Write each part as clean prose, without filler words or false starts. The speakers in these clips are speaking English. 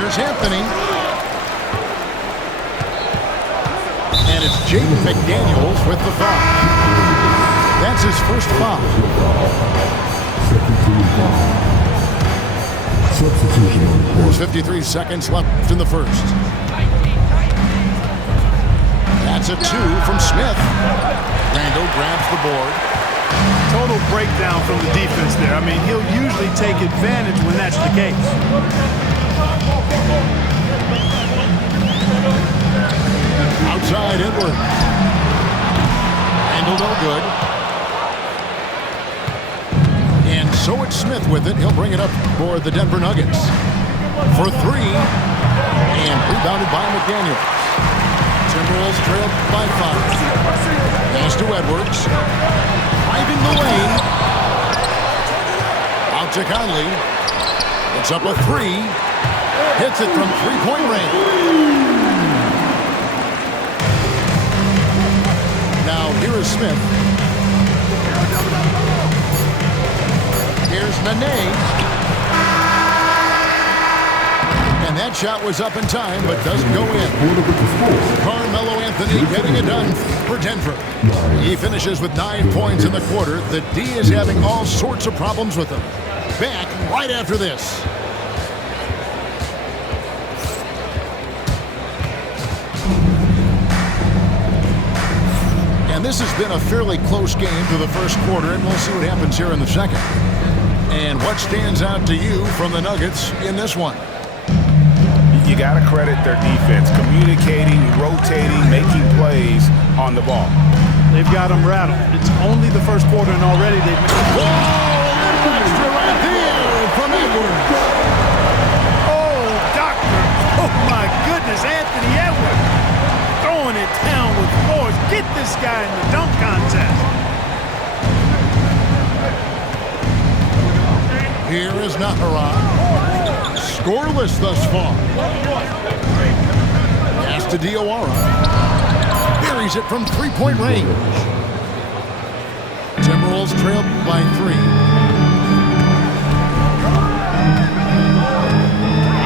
Here's Anthony. And it's Jaden McDaniels with the foul. That's his first foul. There's 53 seconds left in the first. That's a 2 from Smith. Randall grabs the board. Total breakdown from the defense there. I mean, he'll usually take advantage when that's the case. Outside Edwards. Randall no good. And so it's Smith with it. He'll bring it up for the Denver Nuggets. For 3. And rebounded by McDaniels. Timberwolves trailed by 5. Pass to Edwards. Driving the lane. Out to Conley. It's up a 3. Hits it from three-point range. Now here is Smith. Here's Nene. And that shot was up in time, but doesn't go in. Carmelo Anthony getting it done for Denver. He finishes with 9 points in the quarter. The D is having all sorts of problems with him. Back right after this. And this has been a fairly close game through the first quarter, and we'll see what happens here in the second. And what stands out to you from the Nuggets in this one? You got to credit their defense, communicating, rotating, making plays on the ball. They've got them rattled. It's only the first quarter, and already they've made... Whoa! Extra right here from Edwards. Oh, doctor. Oh, my goodness. Anthony Edwards throwing it down with force. Get this guy in the dunk contest. Here is Naharan. Scoreless thus far. Pass to Diawara. Buries it from three-point range. Timberwolves trailed by 3.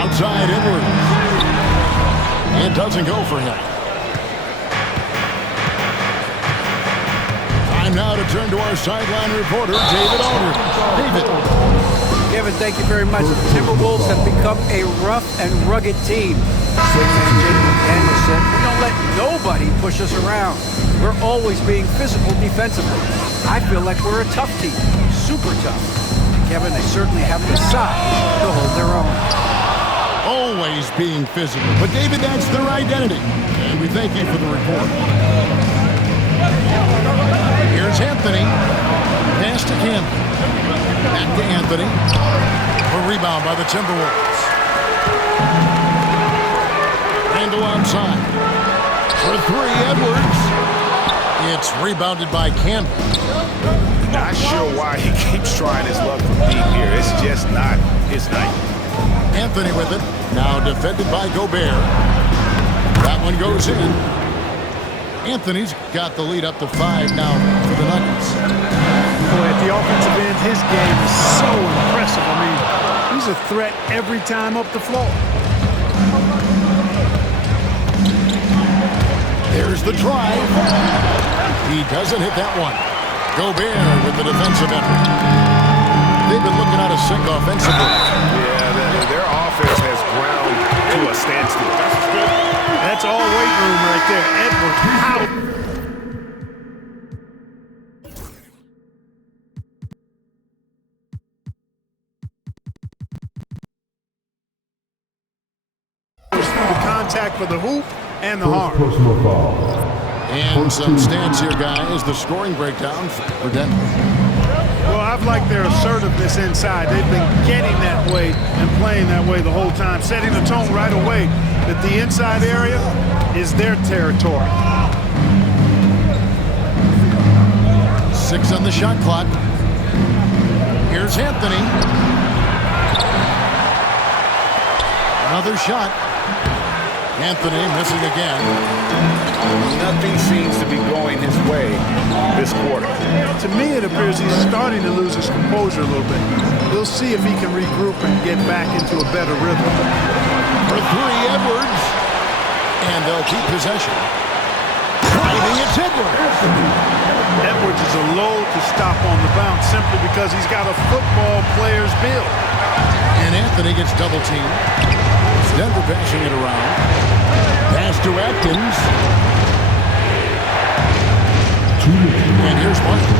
Outside Edwards. It doesn't go for him. Time now to turn to our sideline reporter, David Aldridge. David. Kevin, thank you very much. The Timberwolves have become a rough and rugged team. Swingman Jaden McDaniels said, "We don't let nobody push us around. We're always being physical defensively. I feel like we're a tough team, super tough." Kevin, they certainly have the size to hold their own. Always being physical. But David, that's their identity. And we thank you for the report. Here's Anthony. Pass to Campbell. Back to Anthony. A rebound by the Timberwolves. Randall outside. For 3, Edwards. It's rebounded by Campbell. Not sure why he keeps trying his luck from deep here. It's just not his night. Anthony with it. Now defended by Gobert. That one goes in. Anthony's got the lead up to 5 now for the Nuggets. Boy, at the offensive end, his game is so impressive. I mean, he's a threat every time up the floor. There's the drive. He doesn't hit that one. Gobert with the defensive effort. They've been looking out of sync offensively. Yeah, their offense has ground to a standstill. That's all weight room right there. Edwards out. The contact for the hoop and the harm. And some stats here, guys. The scoring breakdown for Denver. Well, I've liked their assertiveness inside. They've been getting that way and playing that way the whole time, setting the tone right away that the inside area is their territory. 6 on the shot clock. Here's Anthony. Another shot. Anthony missing again. Nothing seems to be going his way this quarter. To me, it appears he's starting to lose his composure a little bit. We'll see if he can regroup and get back into a better rhythm. keep possession. Driving it, Edwards. Edwards is a load to stop on the bounce simply because he's got a football player's build. And Anthony gets double teamed. Denver passing it around. Pass to Atkins. And here's Martin.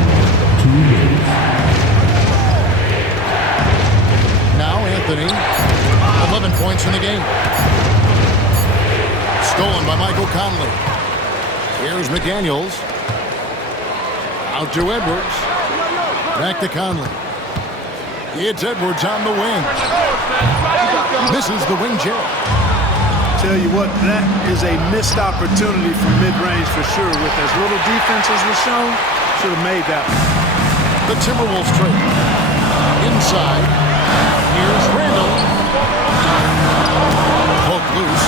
Now Anthony. 11 points in the game. Stolen by Michael Conley. Here's McDaniels. Out to Edwards. Back to Conley. It's Edwards on the wing. Misses the wing chair. Tell you what, that is a missed opportunity from mid-range for sure. With as little defense as was shown, should have made that one. The Timberwolves trade. Inside. Here's Randall. Hook loose.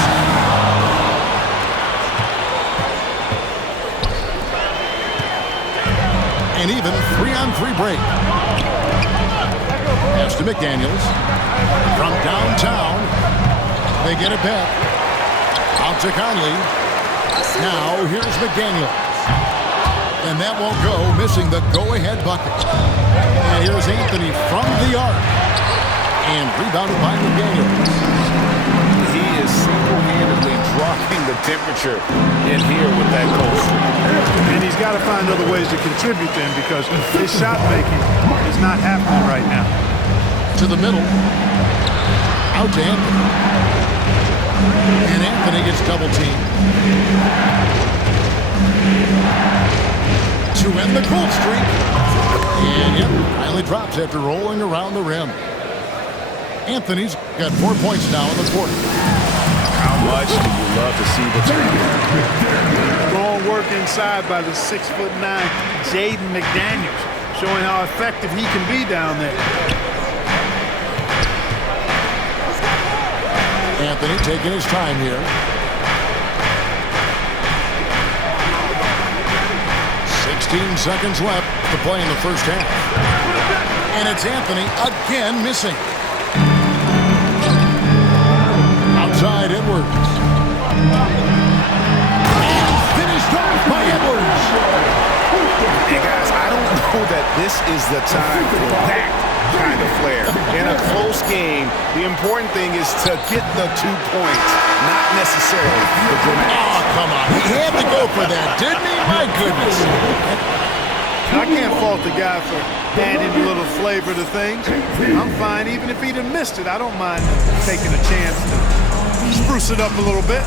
An even 3-on-3 break. Pass to McDaniels. From downtown. They get it back. Out to Conley. Now here's McDaniels. And that won't go, missing the go-ahead bucket. And here's Anthony from the arc. And rebounded by McDaniels. He is single-handedly dropping the temperature in here with that cold streak. And he's got to find other ways to contribute then because his shot making is not happening right now. To the middle. Out to Anthony. And Anthony gets double teamed. To end the cold streak. And yep, finally drops after rolling around the rim. Anthony's got 4 points now in the quarter. How much do you love to see the turn? Strong work inside by the 6'9" Jaden McDaniels, showing how effective he can be down there. Anthony taking his time here. 16 seconds left to play in the first half. And it's Anthony again missing. Outside Edwards. And finished off by Edwards. Hey guys, I don't know that this is the time for that kind of flair. In a close game, the important thing is to get the 2 points, not necessarily the dramatic. Oh, come on. He had to go for that, didn't he? My goodness. I can't fault the guy for adding a little flavor to things. I'm fine even if he'd have missed it. I don't mind taking a chance to spruce it up a little bit.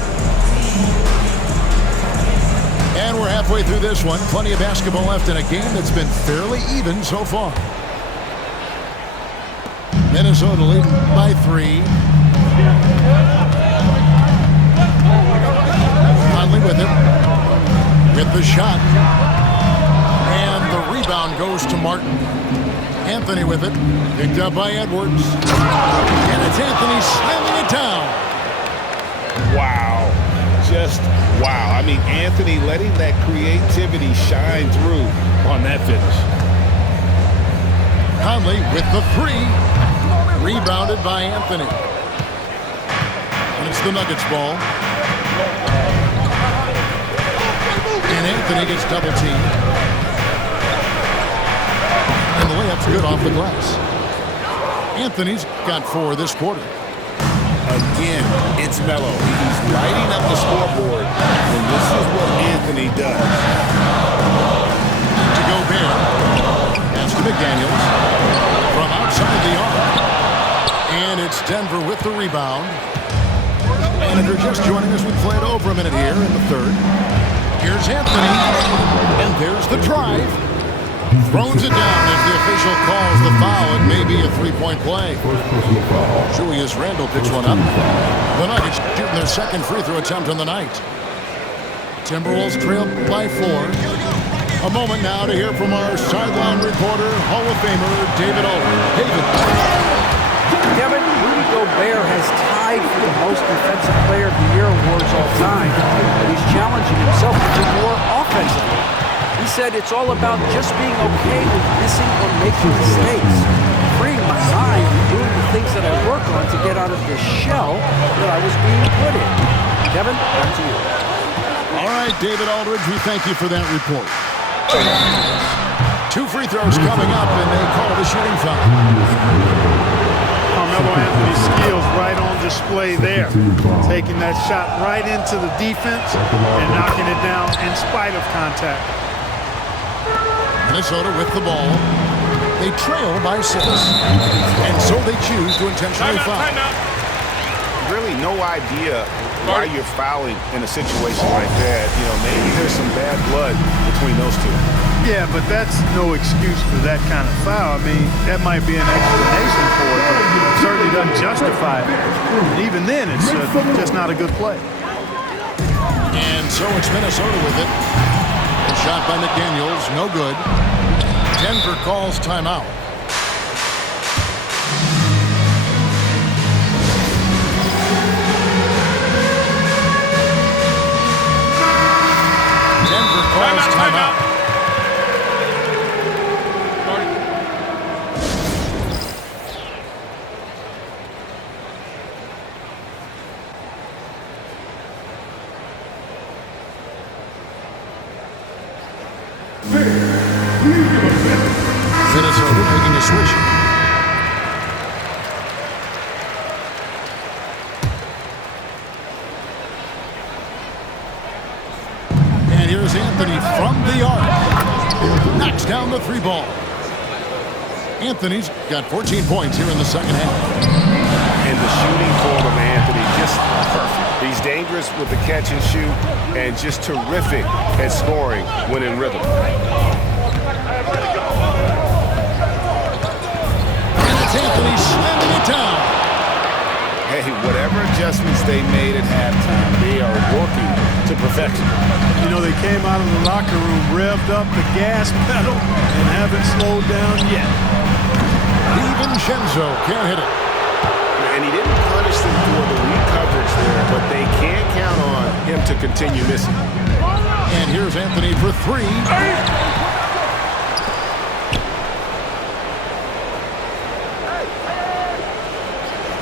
And we're halfway through this one. Plenty of basketball left in a game that's been fairly even so far. Minnesota leading by 3. Conley with it. With the shot. And the rebound goes to Martin. Anthony with it. Picked up by Edwards. And it's Anthony slamming it down. Wow. Just wow. I mean, Anthony letting that creativity shine through on that finish. Conley with the 3. Rebounded by Anthony. And it's the Nuggets ball. And Anthony gets double teamed. And the layup's good off the glass. Anthony's got 4 this quarter. Again, it's Melo. He's lighting up the scoreboard, and this is what Anthony does. To Gobert. Pass to McDaniels. From outside the arc. And it's Denver with the rebound. And if you're just joining us, we played over a minute here in the third. Here's Anthony. And there's the drive. Throws it down. If the official calls the foul, it may be a 3-point play. Julius Randle picks one up. The Nuggets shooting their second free throw attempt on the night. Timberwolves trail by 4. A moment now to hear from our sideline reporter, Hall of Famer David Ulrich. David. Kevin, Rudy Gobert has tied for the most defensive player of the year awards all time. But he's challenging himself to do more offensively. He said it's all about just being okay with missing or making mistakes. Freeing my mind and doing the things that I work on to get out of the shell that I was being put in. Kevin, back to you. All right, David Aldridge, we thank you for that report. 2 free throws coming up, and they call the shooting foul. Carmelo Anthony's skills right on display there. Taking that shot right into the defense and knocking it down in spite of contact. Minnesota with the ball. They trail by 6. And so they choose to intentionally foul. Really no idea why you're fouling in a situation like that. You know, maybe there's some bad blood between those two. Yeah, but that's no excuse for that kind of foul. I mean, that might be an explanation for it, but it certainly doesn't justify it. And even then, it's just not a good play. And so it's Minnesota with it. A shot by McDaniels, no good. Denver calls timeout. Denver calls timeout. Minnesota making a switch. And here's Anthony from the arc. Knocks down the 3 ball. Anthony's got 14 points here in the second half. And the shooting form of Anthony, just perfect. He's dangerous with the catch and shoot and just terrific at scoring when in rhythm. Anthony slamming it down. Hey, whatever adjustments they made at halftime, they are working to perfection. You know, they came out of the locker room, revved up the gas pedal, and haven't slowed down yet. DiVincenzo can't hit it. And he didn't punish them for the weak coverage there, but they can't count on him to continue missing. And here's Anthony for 3.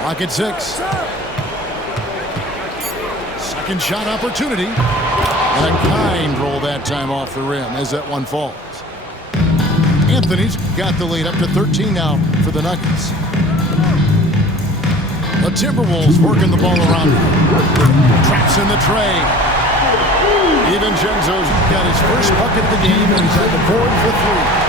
Clock at 6. Second shot opportunity. And a kind roll that time off the rim as that one falls. Anthony's got the lead up to 13 now for the Nuggets. The Timberwolves working the ball around him. Traps in the tray. DiVincenzo's got his first bucket of the game, and he's on the board for 3.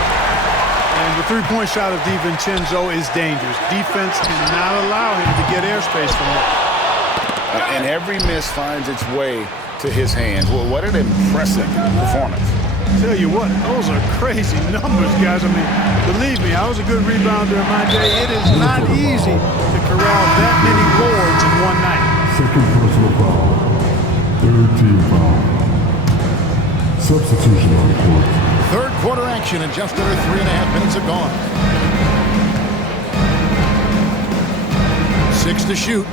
And the 3-point shot of DiVincenzo is dangerous. Defense cannot allow him to get airspace from it. And every miss finds its way to his hands. Well, what an impressive performance. Tell you what, those are crazy numbers, guys. I mean, believe me, I was a good rebounder in my day. It is not easy to corral that many boards in one night. Second personal foul. Third team foul. Substitution on the court. Third quarter action, and just under 3.5 minutes have gone. 6 to shoot.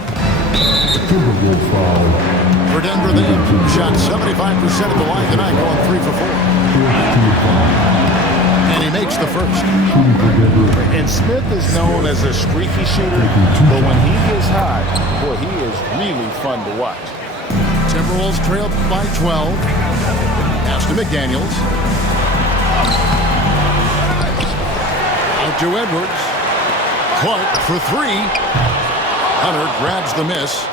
Timberwolves foul. For Denver, they have shot 75% of the line tonight, going 3 for 4. And he makes the first. And Smith is known as a streaky shooter, but when he gets hot, boy, he is really fun to watch. Timberwolves trail by 12. Pass to McDaniels. Out to Edwards. Clark for 3. Hunter grabs the miss.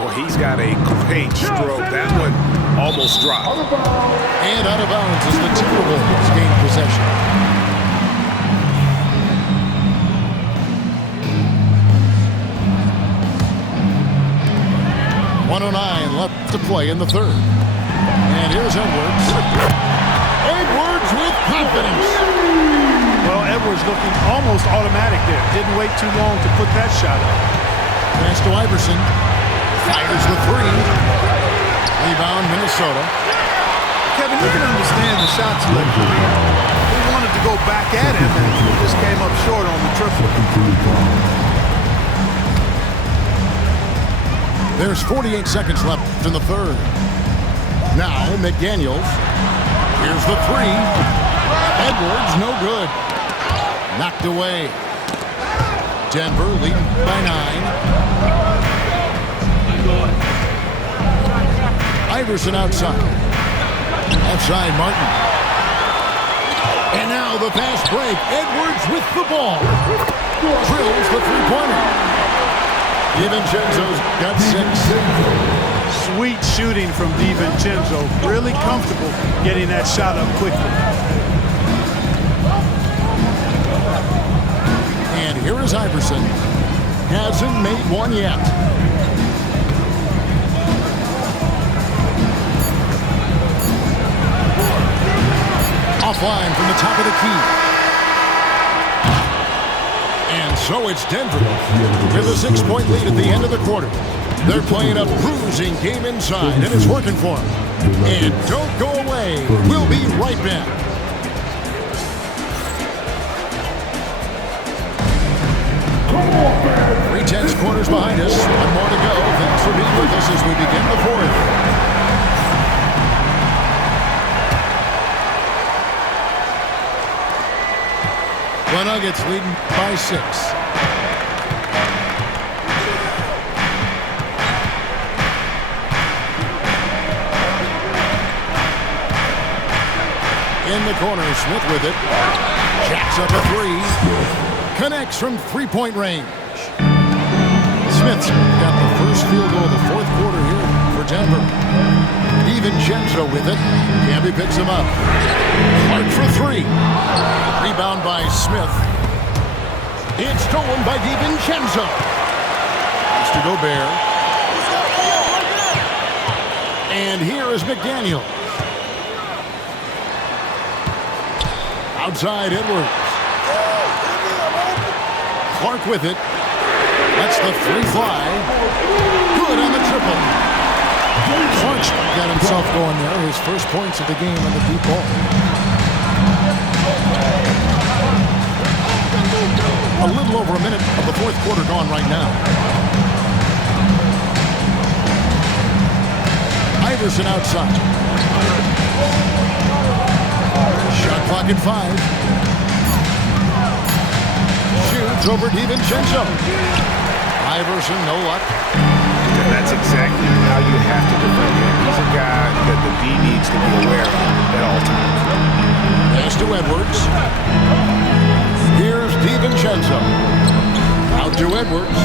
Well, he's got a great stroke. That one almost dropped. And out of bounds as the Timberwolves gain possession. .109 left to play in the third. And here's Edwards. Edwards with confidence. Well, Edwards looking almost automatic there. Didn't wait too long to put that shot up. Pass to Iverson. Fires the 3. Rebound, Minnesota. Kevin, you can understand the shot selection. He wanted to go back at him and just came up short on the triple. There's 48 seconds left in the third. Now, McDaniels. Here's the 3. Edwards, no good. Knocked away. Denver leading by 9. Iverson outside. Left side, Martin. And now the fast break. Edwards with the ball. Drills the three-pointer. DiVincenzo's got 6. Sweet shooting from DiVincenzo. Really comfortable getting that shot up quickly. And here is Iverson. Hasn't made one yet. Offline from the top of the key. And so it's Denver with a 6-point lead at the end of the quarter. They're playing a bruising game inside, and it's working for them. And don't go away. We'll be right back. 3/10 quarters behind us. One more to go. Thanks for being with us as we begin the fourth. The Nuggets leading by 6. In the corner, Smith with it. Jacks up a 3. Connects from three-point range. Smith's got the first field goal of the fourth quarter here for Denver. DiVincenzo with it. Gabby picks him up. Clark for 3. Rebound by Smith. It's stolen by DiVincenzo. It's to Gobert. And here is McDaniel. Outside Edwards. Clark with it. That's the 3 fly. Good on the triple. Clark's got himself going there. His first points of the game on the deep ball. A little over a minute of the fourth quarter gone right now. Iverson outside. Shot clock at 5. Shoots over DiVincenzo. Iverson, no luck. And that's exactly how you have to defend him. He's a guy that the D needs to be aware of at all times. Pass to Edwards. Here's DiVincenzo. Out to Edwards.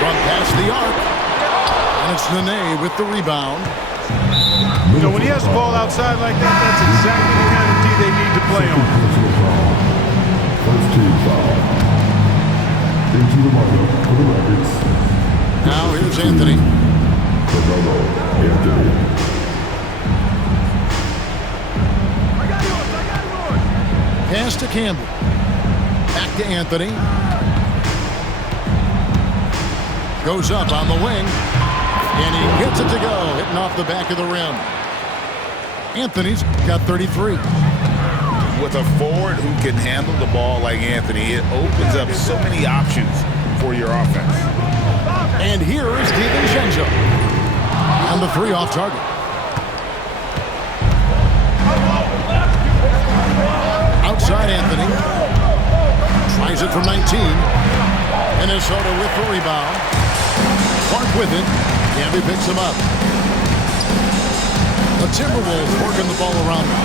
From past the arc. And it's Nene with the rebound. You know, when he has the ball outside like that, that's exactly the kind of D they need to play on. First team foul. Into the lineup for the Nuggets. Now here's Anthony. Carmelo Anthony. Pass to Campbell. Back to Anthony. Goes up on the wing. And he gets it to go. Hitting off the back of the rim. Anthony's got 33. With a forward who can handle the ball like Anthony, it opens up so many options for your offense. And here is DiVincenzo. And the 3 off target. Outside Anthony. Tries it from 19. Minnesota with the rebound. Clark with it. Gabby picks him up. The Timberwolves working the ball around him.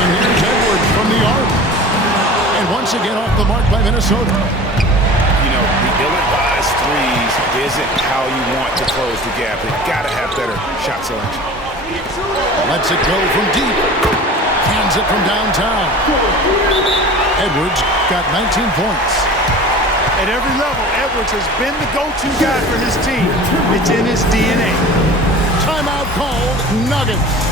And here's Edwards from the arc. And once again off the mark by Minnesota. You know, the ill-advised threes isn't how you want to close the gap. They've got to have better shot selection. Lets it go from deep. Hands it from downtown. Edwards got 19 points. At every level, Edwards has been the go-to guy for his team. It's in his DNA. Timeout called, Nuggets.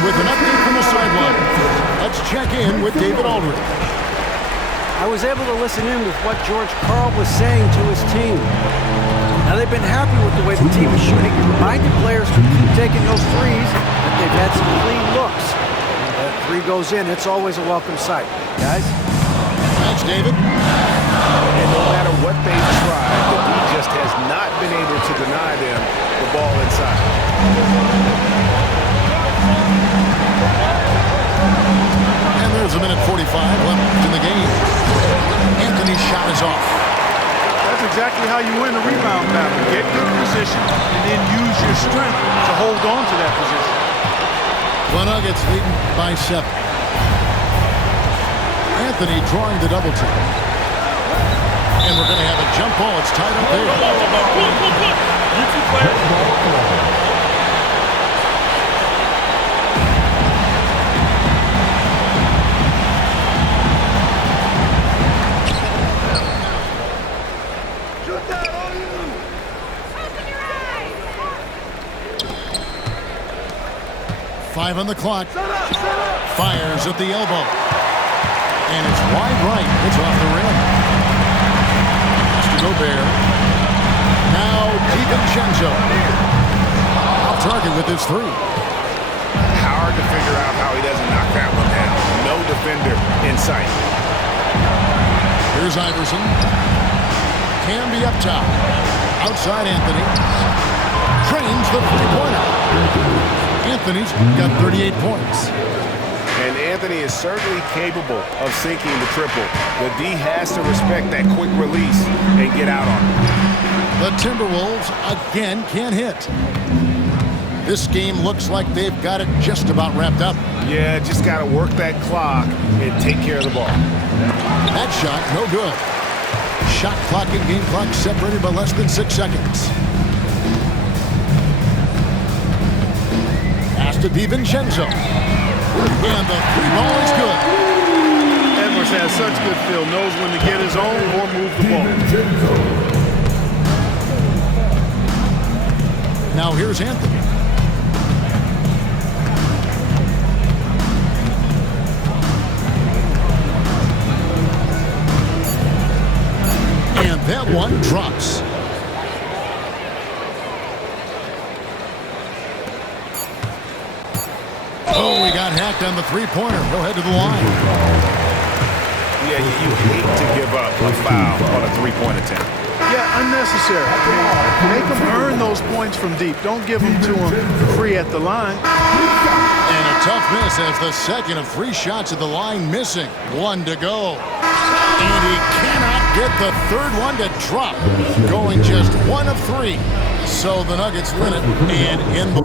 With an update from the sideline, let's check in with David Aldridge. I was able to listen in with what George Karl was saying to his team. Now they've been happy with the way the team is shooting. Reminded players to keep taking those threes, that they've had some clean looks. When that 3 goes in, it's always a welcome sight. Guys? Thanks, David. And no matter what they've tried, the D just has not been able to deny them the ball inside. And there's a minute 45 left in the game. Anthony's shot is off. That's exactly how you win a rebound battle. Get good position and then use your strength to hold on to that position. The Nuggets leading by 7. Anthony drawing the double team. And we're going to have a jump ball. It's tied up there. You two players. 5 on the clock. Fires at the elbow. And it's wide right. It's off the rim. To Gobert. Now DiVincenzo. Off target with his 3. Hard to figure out how he doesn't knock that one down. No defender in sight. Here's Iverson. Can be up top. Outside Anthony. Trains the three-pointer. Anthony's got 38 points. And Anthony is certainly capable of sinking the triple. The D has to respect that quick release and get out on it. The Timberwolves again can't hit. This game looks like they've got it just about wrapped up. Yeah, just got to work that clock and take care of the ball. That shot, no good. Shot clock and game clock separated by less than 6 seconds. To DiVincenzo. And the 3-ball is good. Edwards has such good feel, knows when to get his own or move the ball. Now here's Anthony. And that one drops. Oh, he got hacked on the three-pointer. He'll head to the line. Yeah, you hate to give up a foul on a three-point attempt. Yeah, unnecessary. Make them earn those points from deep. Don't give them to them free at the line. And a tough miss as the second of 3 shots at the line missing. 1 to go. And he cannot get the third one to drop. Going just 1 of 3. So the Nuggets win it. And in the